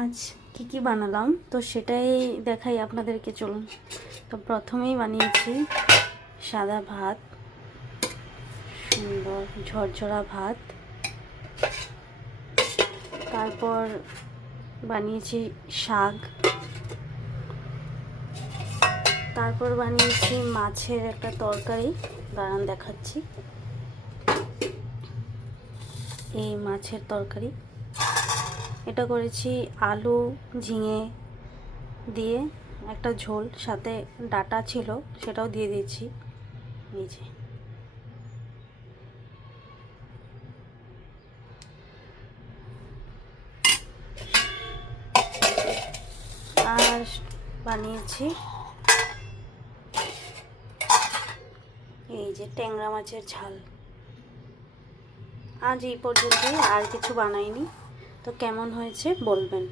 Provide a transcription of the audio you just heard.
আজ কি বানালাম তো সেটাই দেখাই আপনাদেরকে, চলুন। তো প্রথমেই বানিয়েছি সাদা ভাত, সুন্দর ঝরঝরা ভাত। তারপর বানিয়েছি শাক। তারপর বানিয়েছি মাছের একটা তরকারি, দাঁড়ান দেখাচ্ছি। এই মাছের তরকারি এটা করেছি আলু ঝিঙে দিয়ে একটা ঝোল, সাথে ডাটা ছিল সেটাও দিয়ে দিয়েছি। এই যে আর বানিয়েছি এই যে ট্যাংরা মাছের ঝাল। আজ এই পর্যন্তই, আর কিছু বানাইনি। তো কেমন হয়েছে বলবেন।